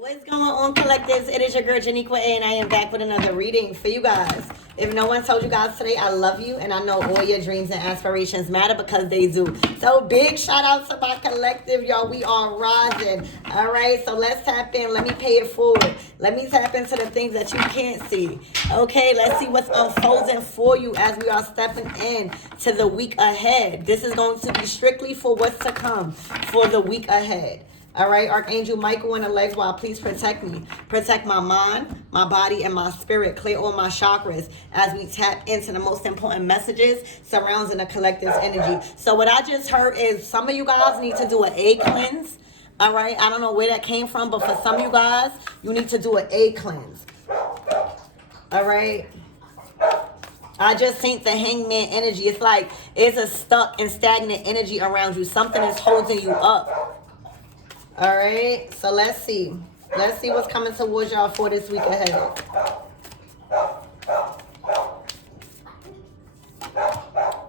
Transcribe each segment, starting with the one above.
What's going on, collectives? It is your girl Janiqua, and I am back with another reading for you guys. If no one told you guys today, I love you, and I know all your dreams and aspirations matter because they do. So big shout out to my collective, y'all. We are rising. All right, so let's tap in. Let me pay it forward. Let me tap into the things that you can't see. Okay, let's see what's unfolding for you as we are stepping in to the week ahead. This is going to be strictly for what's to come for the week ahead. All right, Archangel Michael and Alexa, please protect me. Protect my mind, my body, and my spirit. Clear all my chakras as we tap into the most important messages surrounding the collective's energy. So what I just heard is some of you guys need to do an egg cleanse. All right, I don't know where that came from, but for some of you guys, you need to do an egg cleanse. All right. I just think the hangman energy. It's like it's a stuck and stagnant energy around you. Something is holding you up. All right, so let's see. Let's see what's coming towards y'all for this week ahead.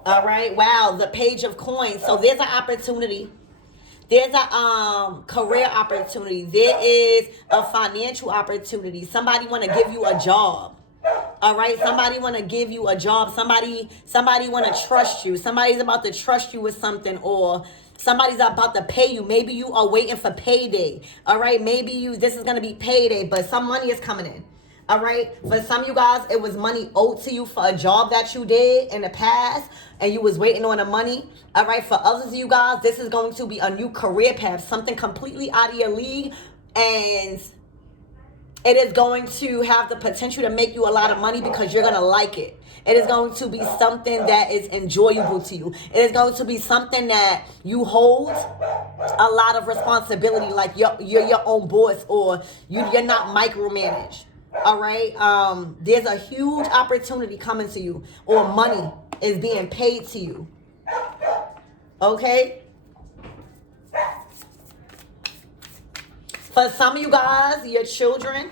All right, wow, the Page of Coins. So there's an opportunity. There's a career opportunity. There is a financial opportunity. Somebody want to give you a job. All right, somebody want to give you a job. Somebody want to trust you. Somebody's about to trust you with something, or somebody's about to pay you. Maybe you are waiting for payday. All right, maybe this is going to be payday, but some money is coming in. All right, for some of you guys, it was money owed to you for a job that you did in the past, and you was waiting on the money. All right, for others of you guys, this is going to be a new career path, something completely out of your league, and it is going to have the potential to make you a lot of money because you're going to like it. It is going to be something that is enjoyable to you. It is going to be something that you hold a lot of responsibility, like you're your own boss, or you're not micromanaged. All right? There's a huge opportunity coming to you, or money is being paid to you. Okay? For some of you guys, your children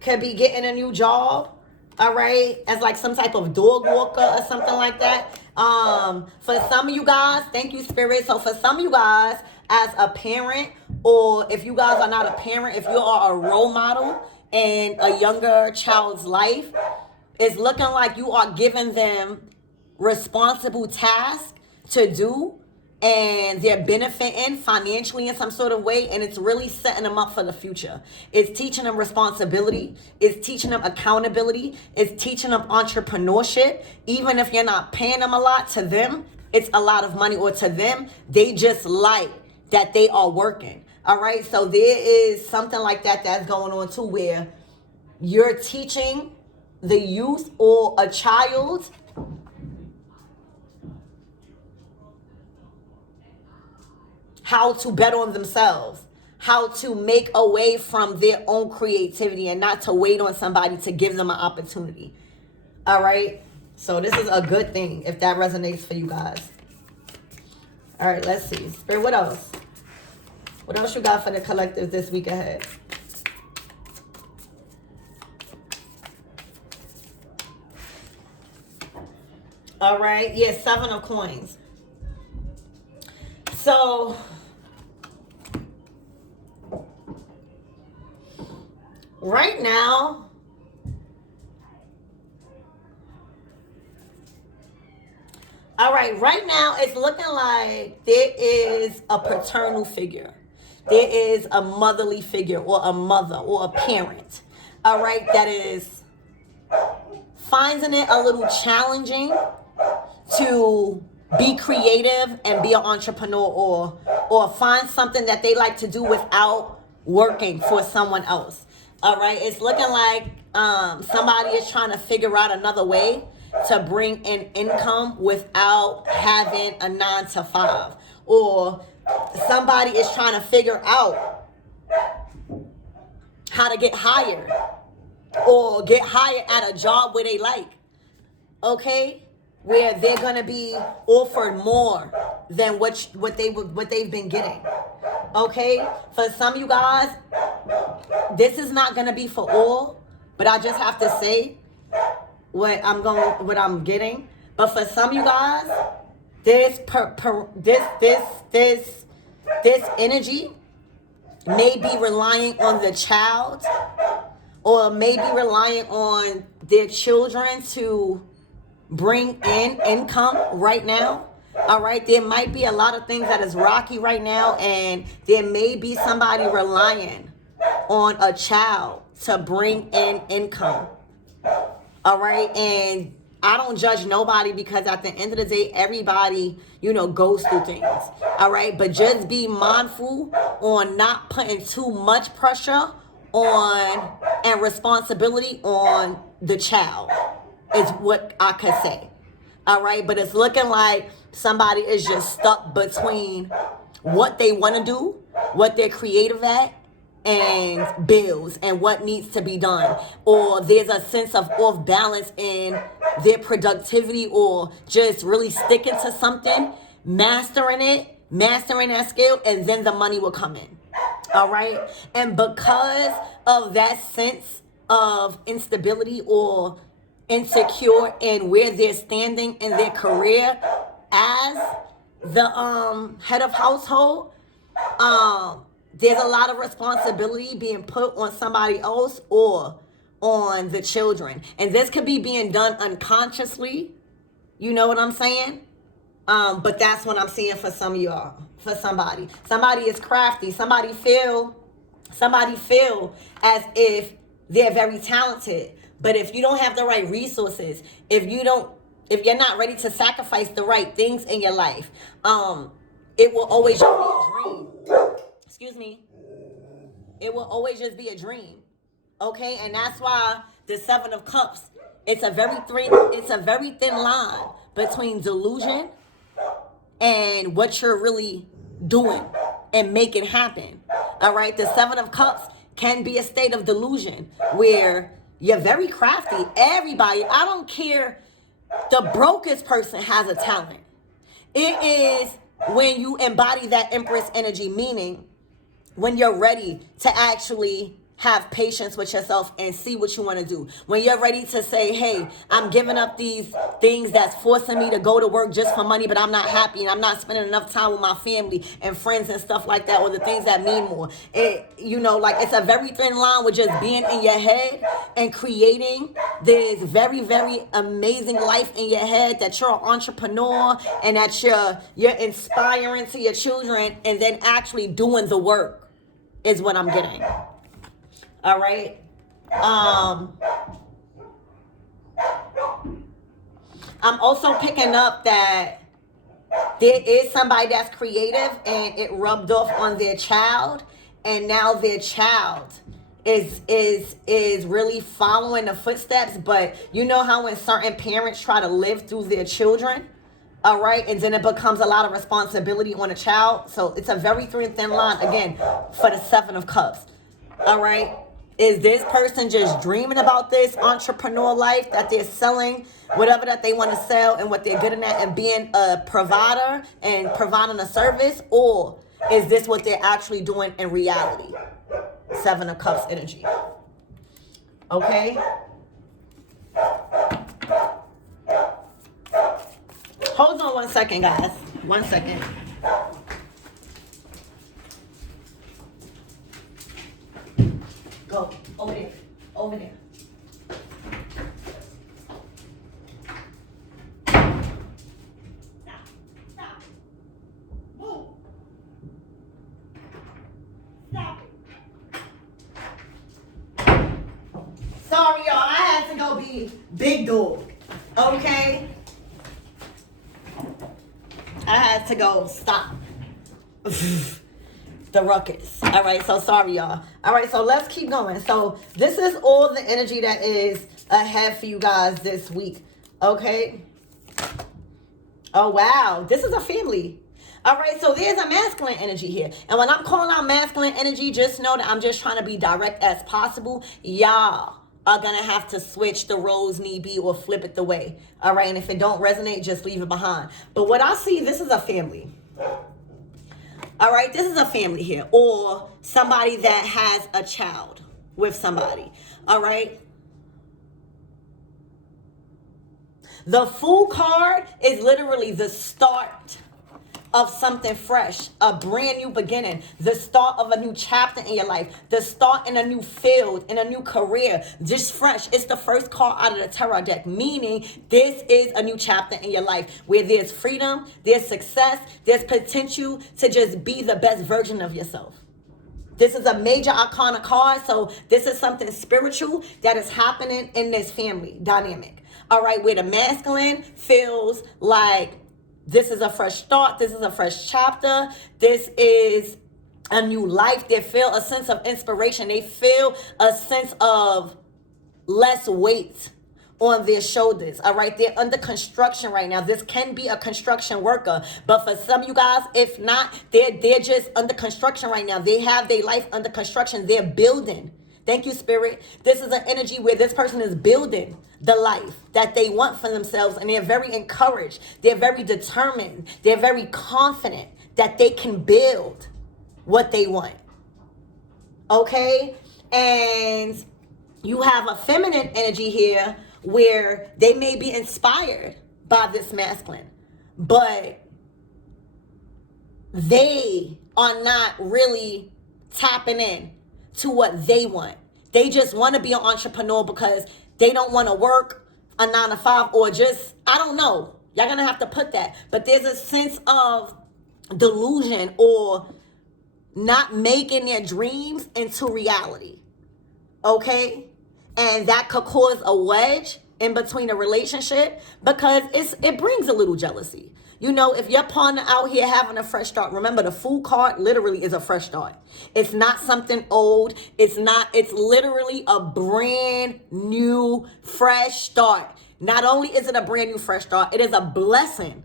could be getting a new job, all right, as like some type of dog walker or something like that. For some of you guys, thank you, Spirit. So for some of you guys, as a parent, or if you guys are not a parent, if you are a role model in a younger child's life, it's looking like you are giving them responsible tasks to do, and they're benefiting financially in some sort of way, and it's really setting them up for the future. It's teaching them responsibility. It's teaching them accountability. It's teaching them entrepreneurship. Even if you're not paying them a lot, to them, it's a lot of money, or to them, they just like that they are working. All right, so there is something like that that's going on too, where you're teaching the youth or a child how to bet on themselves, how to make away from their own creativity and not to wait on somebody to give them an opportunity. All right? So this is a good thing if that resonates for you guys. All right, let's see. Spirit, what else? What else you got for the collective this week ahead? All right. Yeah, 7 of coins. So right now, right now it's looking like there is a paternal figure. There is a motherly figure, or a mother, or a parent. All right, that is finding it a little challenging to be creative and be an entrepreneur, or find something that they like to do without working for someone else. All right, it's looking like somebody is trying to figure out another way to bring in income without having a 9 to 5, or somebody is trying to figure out how to get hired, or get hired at a job where they like. Okay, where they're gonna be offered more than what they've been getting. Okay, for some of you guys, this is not gonna be for all, but I just have to say what I'm getting. But for some of you guys, this energy may be relying on the child, or may be relying on their children to bring in income right now. All right, there might be a lot of things that is rocky right now, and there may be somebody relying on a child to bring in income. All right, and I don't judge nobody, because at the end of the day, everybody, goes through things. All right, but just be mindful on not putting too much pressure on and responsibility on the child, is what I could say. All right, but it's looking like somebody is just stuck between what they want to do, what they're creative at, and bills and what needs to be done. Or there's a sense of off balance in their productivity, or just really sticking to something, mastering that skill, and then the money will come in. All right, and because of that sense of instability or insecure in where they're standing in their career as the head of household, there's a lot of responsibility being put on somebody else or on the children, and this could be being done unconsciously. You know what I'm saying? But that's what I'm seeing for some of y'all. For somebody is crafty. Somebody feel as if they're very talented. But if you don't have the right resources, if you're not ready to sacrifice the right things in your life, it will always just be a dream. Excuse me. It will always just be a dream. Okay? And that's why the Seven of Cups, it's a very thin line between delusion and what you're really doing and making happen. All right? The Seven of Cups can be a state of delusion where you're very crafty. Everybody, I don't care, the brokest person has a talent. It is when you embody that Empress energy, meaning when you're ready to actually have patience with yourself and see what you want to do. When you're ready to say, hey, I'm giving up these things that's forcing me to go to work just for money, but I'm not happy and I'm not spending enough time with my family and friends and stuff like that, or the things that mean more. It's a very thin line with just being in your head and creating this very, very amazing life in your head, that you're an entrepreneur and that you're inspiring to your children, and then actually doing the work is what I'm getting. All right. I'm also picking up that there is somebody that's creative and it rubbed off on their child, and now their child is really following the footsteps. But you know how when certain parents try to live through their children, all right, and then it becomes a lot of responsibility on a child. So it's a very thin line, again, for the Seven of Cups. All right. Is this person just dreaming about this entrepreneur life, that they're selling whatever that they want to sell and what they're good at and being a provider and providing a service? Or is this what they're actually doing in reality? Seven of Cups energy. Okay? Hold on 1 second, guys. 1 second. Go. Over there. Over there. Stop. Move. Stop it. Sorry, y'all. I had to go be big dog. Okay? I had to go stop the ruckus. All right, so sorry, y'all. All right, so let's keep going. So this is all the energy that is ahead for you guys this week. Okay. Oh, wow. This is a family. All right, so there's a masculine energy here. And when I'm calling out masculine energy, just know that I'm just trying to be direct as possible. Y'all are going to have to switch the roles need be, or flip it the way. All right, and if it don't resonate, just leave it behind. But what I see, this is a family. All right, this is a family here, or somebody that has a child with somebody. All right. The Fool card is literally the start of something fresh, a brand new beginning, the start of a new chapter in your life, the start in a new field, in a new career, just fresh. It's the first card out of the tarot deck, meaning this is a new chapter in your life where there's freedom, there's success, there's potential to just be the best version of yourself. This is a major arcana card, so this is something spiritual that is happening in this family dynamic. All right, where the masculine feels like this is a fresh start, this is a fresh chapter, this is a new life. They feel a sense of inspiration. They feel a sense of less weight on their shoulders. All right, they're under construction right now. This can be a construction worker, but for some of you guys, if not, they're just under construction right now. They have their life under construction. They're building. Thank you, Spirit. This is an energy where this person is building the life that they want for themselves, and they're very encouraged. They're very determined. They're very confident that they can build what they want. Okay? And you have a feminine energy here where they may be inspired by this masculine, but they are not really tapping in to what they want. They just want to be an entrepreneur because they don't want to work a 9 to 5 or just, I don't know. Y'all gonna have to put that. But there's a sense of delusion or not making their dreams into reality. Okay? And that could cause a wedge in between a relationship because it brings a little jealousy. You know, if your partner out here having a fresh start, remember the Fool card literally is a fresh start. It's not something old. It's literally a brand new fresh start. Not only is it a brand new fresh start, it is a blessing.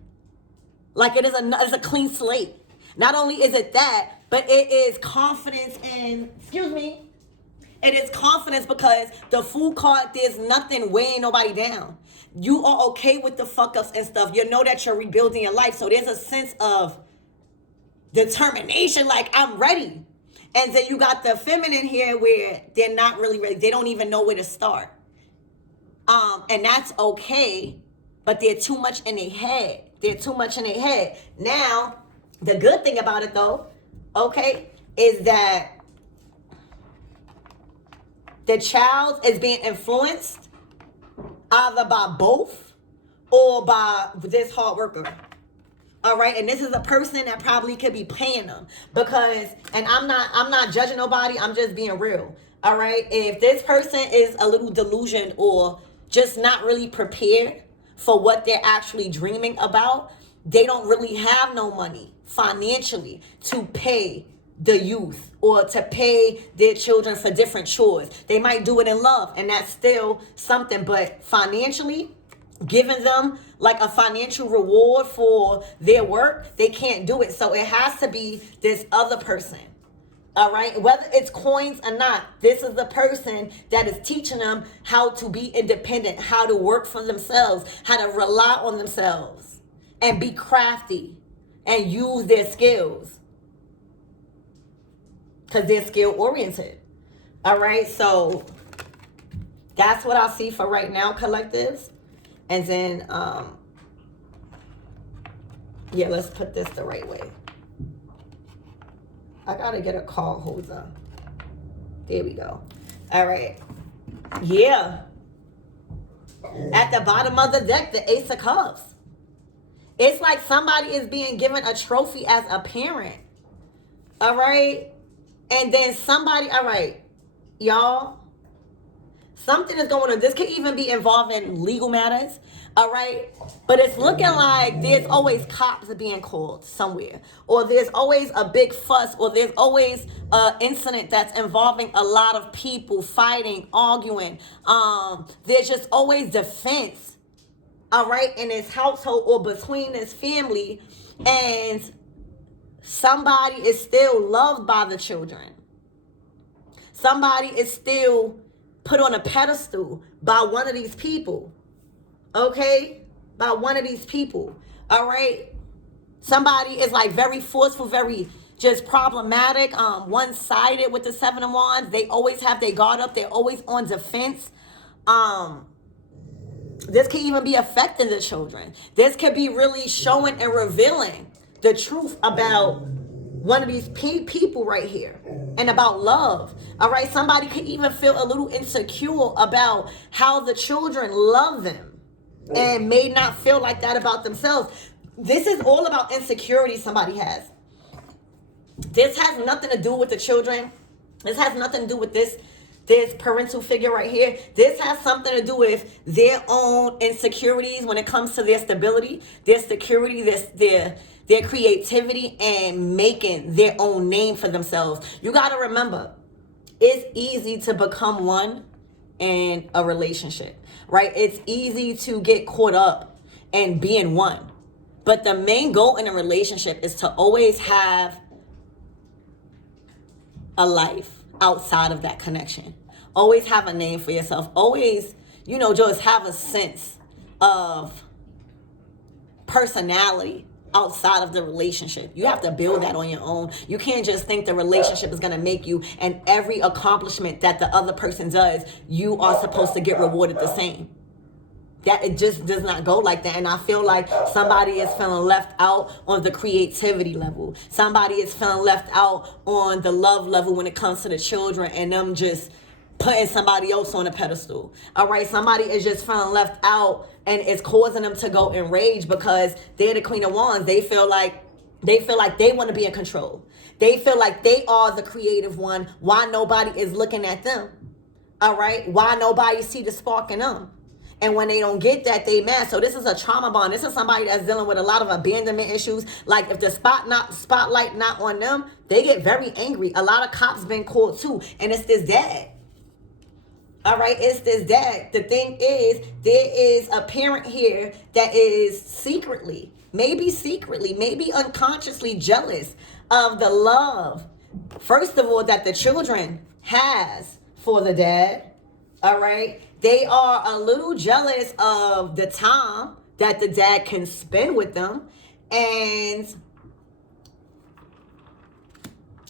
Like it's a clean slate. Not only is it that, but it is confidence in, it is confidence because the Fool card, there's nothing weighing nobody down. You are okay with the fuck ups and stuff. You know that you're rebuilding your life. So there's a sense of determination, like I'm ready. And then you got the feminine here where they're not really ready. They don't even know where to start. And that's okay, but they're too much in their head. They're too much in their head. Now, the good thing about it though, okay, is that the child is being influenced either by both or by this hard worker. All right, and this is a person that probably could be paying them because, and I'm not judging nobody, I'm just being real. All right, if this person is a little delusioned or just not really prepared for what they're actually dreaming about, they don't really have no money financially to pay the youth or to pay their children for different chores. They might do it in love and that's still something, but financially giving them like a financial reward for their work, they can't do it. So it has to be this other person. All right, whether it's coins or not, this is the person that is teaching them how to be independent, how to work for themselves, how to rely on themselves and be crafty and use their skills. Because they're skill oriented. All right, so that's what I see for right now, collectives. And then, yeah, let's put this the right way. I gotta get a call holder. There we go. All right. Yeah. At the bottom of the deck, the Ace of Cups. It's like somebody is being given a trophy as a parent. All right. And then somebody, all right, y'all, something is going on. This could even be involving legal matters, all right? But it's looking like there's always cops being called somewhere. Or there's always a big fuss. Or there's always an incident that's involving a lot of people fighting, arguing. There's just always defense, all right, in this household or between this family. And somebody is still loved by the children. Somebody is still put on a pedestal by one of these people. Okay? By one of these people. All right? Somebody is like very forceful, very just problematic, one-sided with the Seven of Wands. They always have their guard up. They're always on defense. This could even be affecting the children. This could be really showing and revealing the truth about one of these people right here and about love. All right, somebody could even feel a little insecure about how the children love them and may not feel like that about themselves. This is all about insecurity somebody has. This has nothing to do with the children. This has nothing to do with this parental figure right here. This has something to do with their own insecurities when it comes to their stability, their security, their creativity, and making their own name for themselves. You got to remember, it's easy to become one in a relationship, right? It's easy to get caught up in being one. But the main goal in a relationship is to always have a life outside of that connection. Always have a name for yourself. Always, just have a sense of personality outside of the relationship. You have to build that on your own. You can't just think the relationship is going to make you, and every accomplishment that the other person does, you are supposed to get rewarded the same. That it just does not go like that. And I feel like somebody is feeling left out on the creativity level. Somebody is feeling left out on the love level when it comes to the children, and them just putting somebody else on a pedestal. All right, somebody is just feeling left out, and it's causing them to go in rage because they're the Queen of Wands. They feel like they want to be in control. They feel like they are the creative one. Why nobody is looking at them? All right, why nobody see the spark in them? And when they don't get that, they mad. So this is a trauma bond. This is somebody that's dealing with a lot of abandonment issues. Like if the spotlight not on them, they get very angry. A lot of cops been called too. And it's this dad. All right, it's this dad. The thing is, there is a parent here that is secretly, maybe unconsciously jealous of the love, first of all, that the children has for the dad. All right. They are a little jealous of the time that the dad can spend with them, and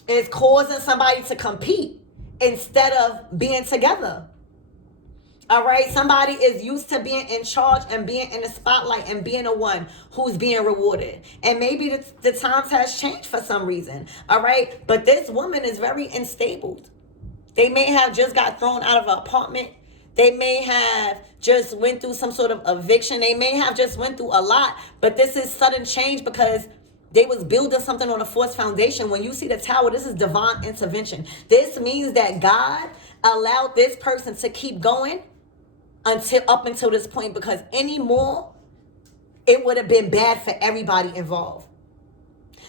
it's causing somebody to compete instead of being together. All right, somebody is used to being in charge and being in the spotlight and being the one who's being rewarded. And maybe the times has changed for some reason. All right, but this woman is very unstable. They may have just got thrown out of an apartment. They may have just went through some sort of eviction. They may have just went through a lot. But this is sudden change because they was building something on a false foundation. When you see the tower, this is divine intervention. This means that God allowed this person to keep going up until this point, because anymore, it would have been bad for everybody involved.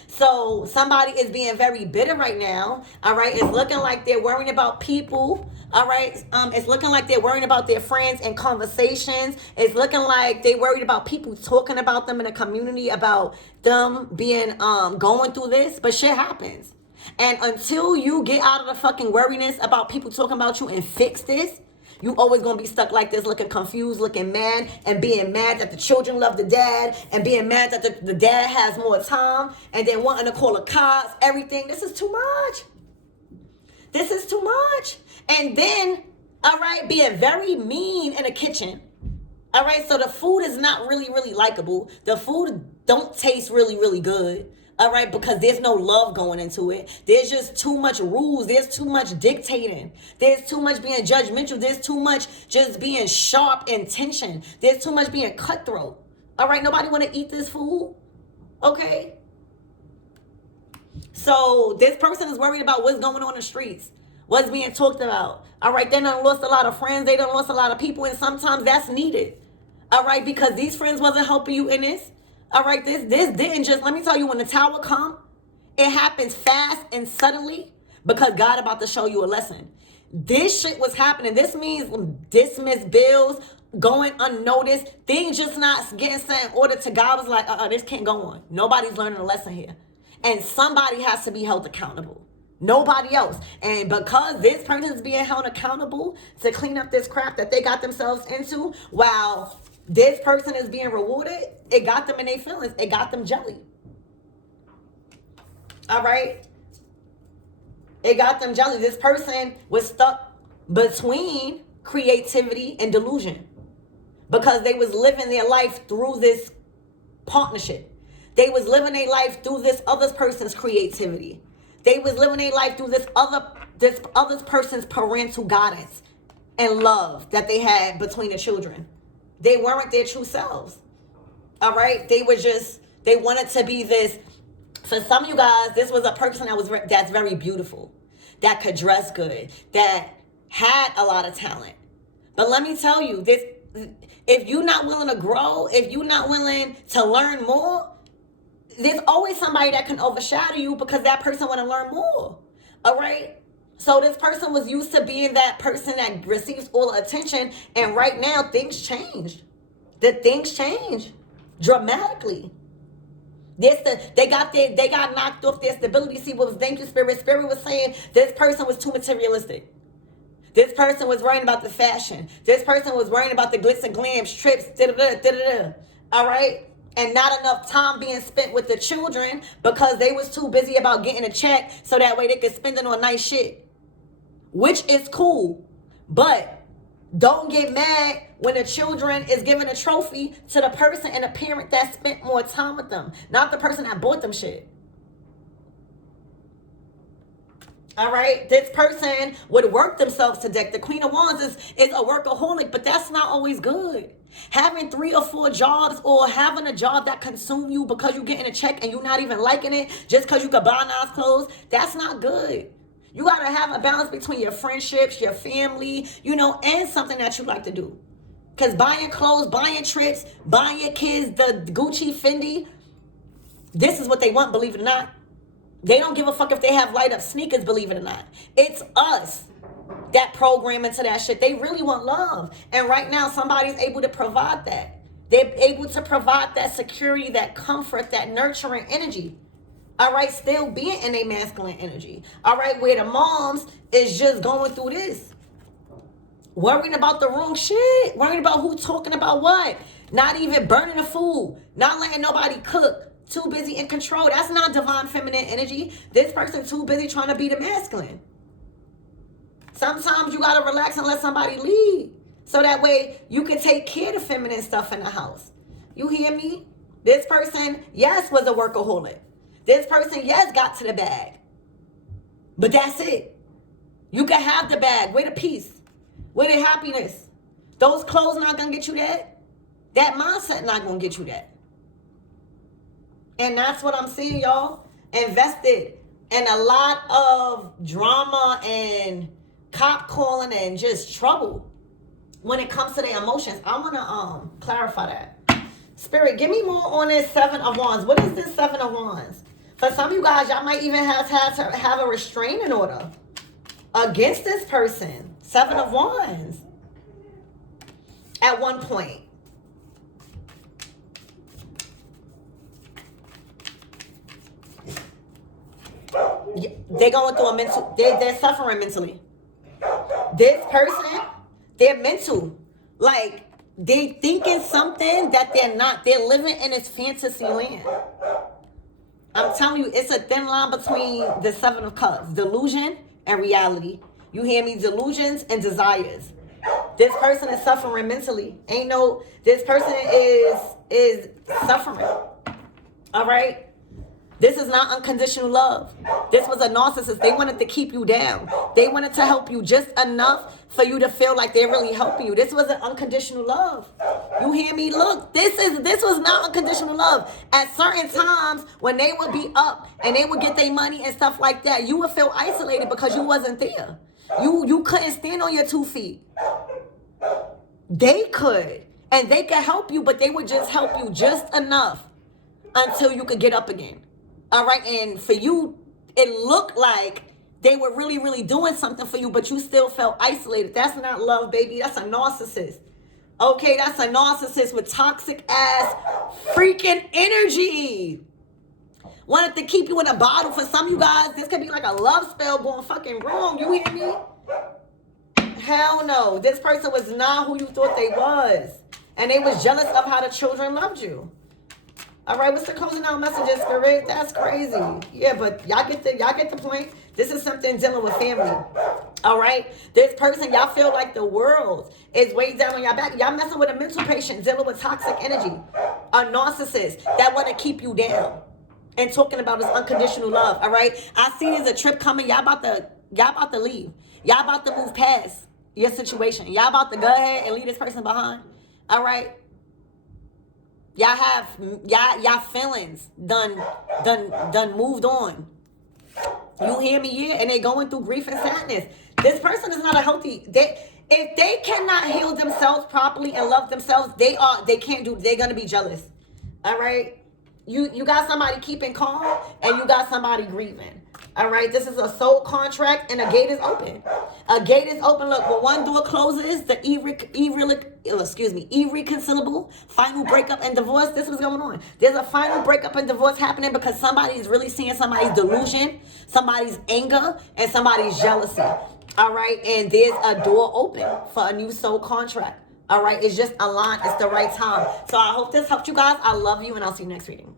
So somebody is being very bitter right now. All right. It's looking like they're worrying about people. All right. It's looking like they're worrying about their friends and conversations. It's looking like they're worried about people talking about them in the community, about them being going through this. But shit happens. And until you get out of the fucking worriness about people talking about you and fix this, you always gonna be stuck like this, looking confused, looking mad, and being mad that the children love the dad, and being mad that the dad has more time, and then wanting to call the cops, everything. This is too much. This is too much. And then, all right, being very mean in the kitchen. All right, so the food is not really, really likable. The food don't taste really, really good. All right, because there's no love going into it. There's just too much rules. There's too much dictating. There's too much being judgmental. There's too much just being sharp in tension. There's too much being cutthroat. All right, nobody want to eat this food. Okay. So this person is worried about what's going on in the streets, what's being talked about. All right, they done lost a lot of friends. They done lost a lot of people, and sometimes that's needed. All right, because these friends wasn't helping you in this. All right, this didn't just, let me tell you, when the tower come, it happens fast and suddenly because God about to show you a lesson. This shit was happening. This means dismissed bills, going unnoticed, things just not getting sent in order to God was like, this can't go on. Nobody's learning a lesson here. And somebody has to be held accountable. Nobody else. And because this person is being held accountable to clean up this crap that they got themselves into, while this person is being rewarded, it got them in their feelings. It got them jelly. All right? It got them jelly. This person was stuck between creativity and delusion because they was living their life through this partnership. They was living their life through this other person's creativity. They was living their life through this other person's parental guidance and love that they had between the children. They weren't their true selves. All right? They wanted to be this. For some of you guys, this was a person that's very beautiful, that could dress good, that had a lot of talent. But let me tell you, this, if you're not willing to grow, if you're not willing to learn more, there's always somebody that can overshadow you because that person want to learn more. All right? So this person was used to being that person that receives all the attention, and right now things changed. Things change dramatically. They got knocked off their stability. See, what was thank you, Spirit. Spirit was saying this person was too materialistic. This person was worrying about the fashion. This person was worrying about the glitz and glams, trips, da-da-da. All right? And not enough time being spent with the children because they was too busy about getting a check so that way they could spend it on nice shit. Which is cool. But don't get mad when the children is giving a trophy to the person and the parent that spent more time with them. Not the person that bought them shit. All right, this person would work themselves to death. The Queen of Wands is a workaholic, but that's not always good. Having 3 or 4 jobs or having a job that consume you because you're getting a check and you're not even liking it just because you could buy nice clothes, that's not good. You got to have a balance between your friendships, your family, and something that you like to do. Because buying clothes, buying trips, buying your kids the Gucci, Fendi, this is what they want, believe it or not. They don't give a fuck if they have light up sneakers, believe it or not. It's us that program into that shit. They really want love. And right now, somebody's able to provide that. They're able to provide that security, that comfort, that nurturing energy. All right, still being in a masculine energy. All right, where the moms is just going through this. Worrying about the wrong shit. Worrying about who talking about what. Not even burning the food. Not letting nobody cook. Too busy in control. That's not divine feminine energy. This person too busy trying to be the masculine. Sometimes you got to relax and let somebody lead. So that way you can take care of the feminine stuff in the house. You hear me? This person, yes, was a workaholic. This person, yes, got to the bag. But that's it. You can have the bag. Where the peace? Where the happiness? Those clothes not going to get you that. That mindset not going to get you that. And that's what I'm seeing, y'all. Invested in a lot of drama and cop calling and just trouble when it comes to their emotions. I want to clarify that. Spirit, give me more on this 7 of Wands. What is this 7 of Wands? For some of you guys, y'all might even have to have a restraining order against this person. 7 of Wands. At one point. They're going through a mental, they're suffering mentally. This person, they're mental. Like, they thinking something that they're not. They're living in this fantasy land. I'm telling you, it's a thin line between the 7 of Cups. Delusion and reality. You hear me? Delusions and desires. This person is suffering mentally. This person is suffering. All right? This is not unconditional love. This was a narcissist. They wanted to keep you down. They wanted to help you just enough for you to feel like they're really helping you. This wasn't unconditional love. You hear me? Look, this was not unconditional love. At certain times when they would be up and they would get their money and stuff like that, you would feel isolated because you wasn't there. You couldn't stand on your 2 feet. They could. And they could help you, but they would just help you just enough until you could get up again. All right, and for you, it looked like they were really, really doing something for you, but you still felt isolated. That's not love, baby. That's a narcissist. Okay, that's a narcissist with toxic ass freaking energy. Wanted to keep you in a bottle. For some of you guys, this could be like a love spell going fucking wrong. You hear me? Hell no. This person was not who you thought they was. And they was jealous of how the children loved you. All right, what's the closing out messages, Spirit? That's crazy. Yeah, but y'all get the point. This is something dealing with family. All right? This person, y'all feel like the world is weighed down on y'all back. Y'all messing with a mental patient dealing with toxic energy. A narcissist that want to keep you down. And talking about this unconditional love. All right? I see there's a trip coming. Y'all about to leave. Y'all about to move past your situation. Y'all about to go ahead and leave this person behind. All right? Y'all have y'all feelings done moved on. You hear me? Yeah, and they going through grief and sadness. This person is not a healthy. If they cannot heal themselves properly and love themselves, they're gonna be jealous. All right? You got somebody keeping calm and you got somebody grieving. All right, this is a soul contract and a gate is open. A gate is open. Look, when one door closes, the irreconcilable final breakup and divorce. This was going on. There's a final breakup and divorce happening because somebody is really seeing somebody's delusion, somebody's anger, and somebody's jealousy. All right, and there's a door open for a new soul contract. All right, it's just aligned. It's the right time. So I hope this helped you guys. I love you, and I'll see you next reading.